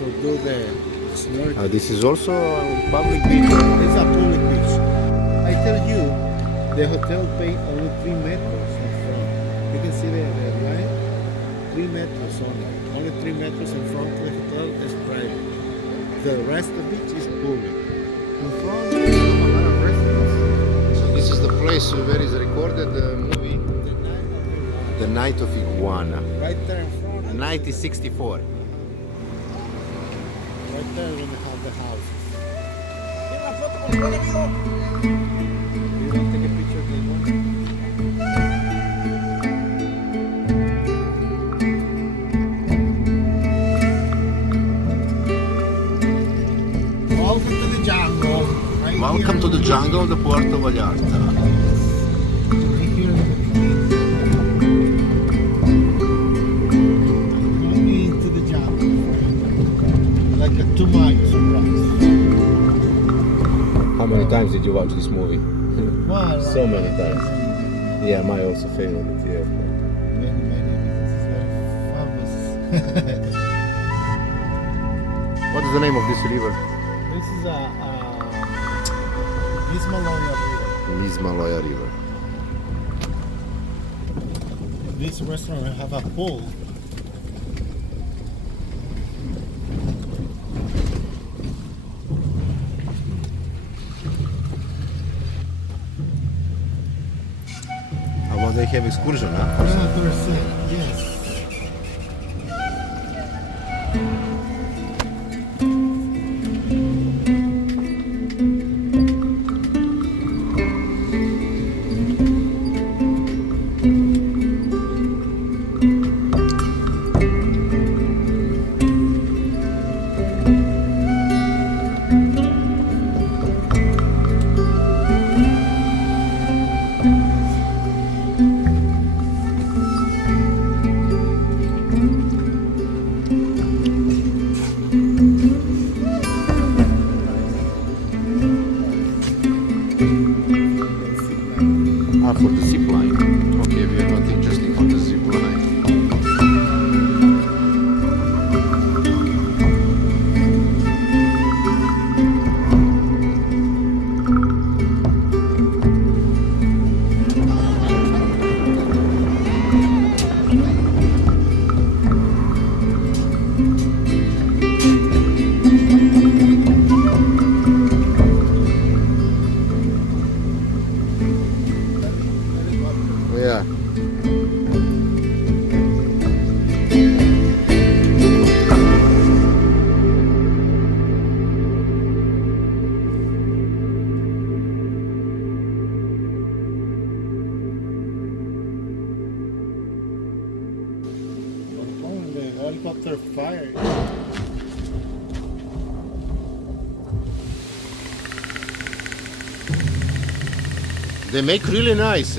to do the snorkeling. This is also a public beach. It's a public beach. I tell you, the hotel pay only 3 meters in front. You can see the line, 3 meters only. Only 3 meters in front of the hotel is private. The rest of the beach is public. In front, you have a lot of restaurants. So this is the place where is recorded the movie The Night of Iguana, Right there in front. 1964. Right there when they have the houses. You want to take a picture of the one? Welcome to the jungle. Right Welcome here. to the jungle, the Puerto Vallarta. Right here in the beginning. Going into the jungle. Like a 2 miles across. How many times did you watch this movie? Well, So many times. Yeah, my also favorite. Yeah. Many, because it's very famous. What is the name of this river? This is a Ismaloya River. Izmaloya River. This restaurant have a pool. Well, they have excursion, huh? 100%, yes. For the zip line. Okay, we are not interested on the zip line. Yeah. Oh, the helicopter fire. They make really nice.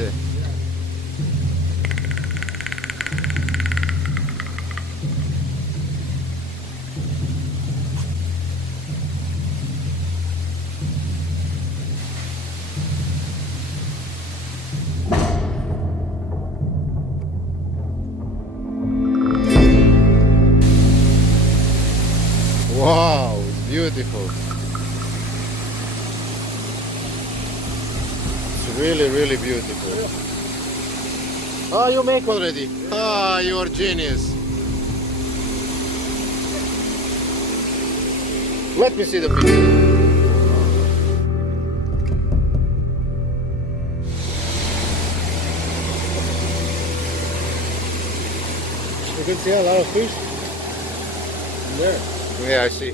Wow, it's beautiful. It's really, really beautiful. Oh, you make already? Ah, you are genius. Let me see the picture. You can see a lot of fish there. Yeah, I see.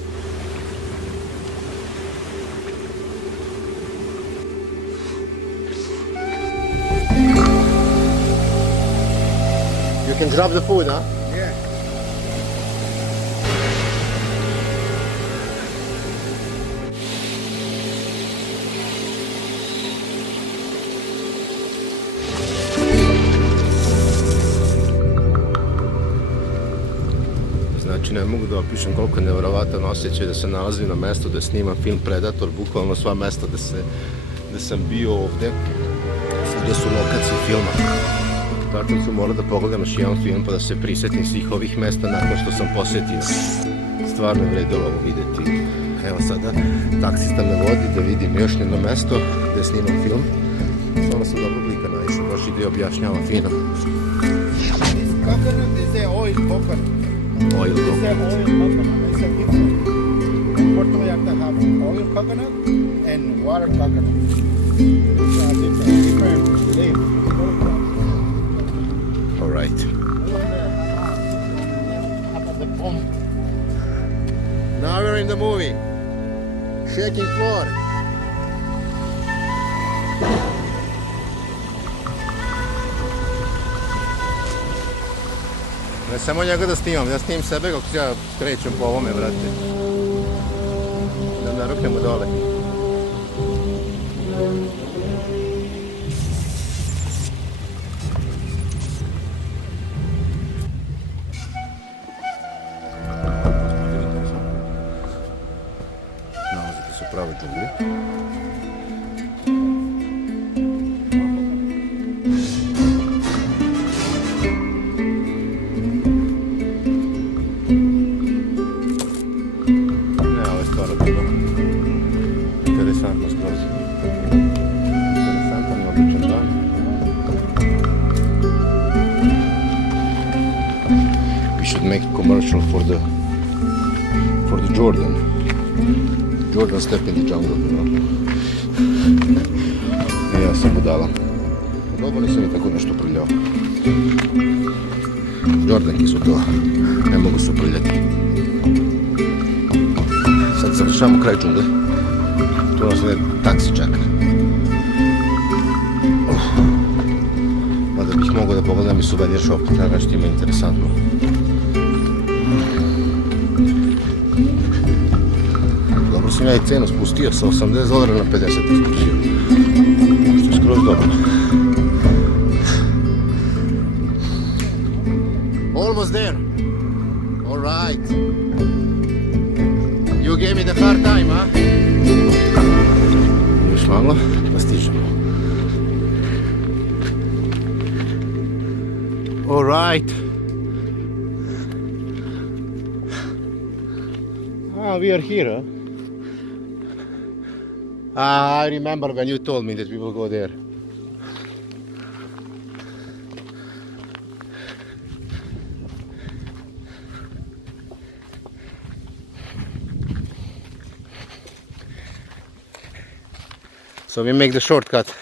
You can drop the food, huh? Yeah. Znači ne mogu da opišem koliko je nevjerovatan osjećaj da se nalazim na mjestu da snimam film Predator, bukvalno sva mjesta da sam bio ovdje, gdje su lokacije filma. Tako sam morao da pogledam još jedan film pa da se prisjetim svih ovih mjesta nakon što sam posjetio. stvarno je vredilo ovo vidjeti. Evo sada, taksista me vodi da vidim još jedno mjesto gdje snimam film. Stvarno sam dobro blika naišao, baš ide i objašnjava fino. This coconut is a oil coconut. Oil It's coconut. a oil coconut. It's a different. In Puerto Vallarta have oil coconut and water coconut. It's a different leaf. Alright. Now we're in the movie. Shaking floor. Ne samo njega da snimam, ja snimam sebe kako se ja krećem po ovome, vrate. Da naruknemo dole. Nalazite se u pravoj džungli. Ovo je stvarno bilo interesantno skroz. Interesantan i odličan dan. We should make a commercial for the Jordan. Jordan step in the jungle, you know. I ja sam budala. Dobro nisam i tako nešto prljao. Jordanki su to, ne mogu se prljati. Sad završavamo kraj džungle. Tu nas je taksi čeka. Mada bih mogao da pogledam i souvenir shop, da nešto ima interesantno. Dobro sam ja i cenu spustio sa $80 na 50 spustio. Što je skroz dobro. Almost there. All right. You gave me the hard time, huh? Još malo, pa stižemo. All right. We are here, huh? I remember when you told me that we will go there. So we make the shortcut.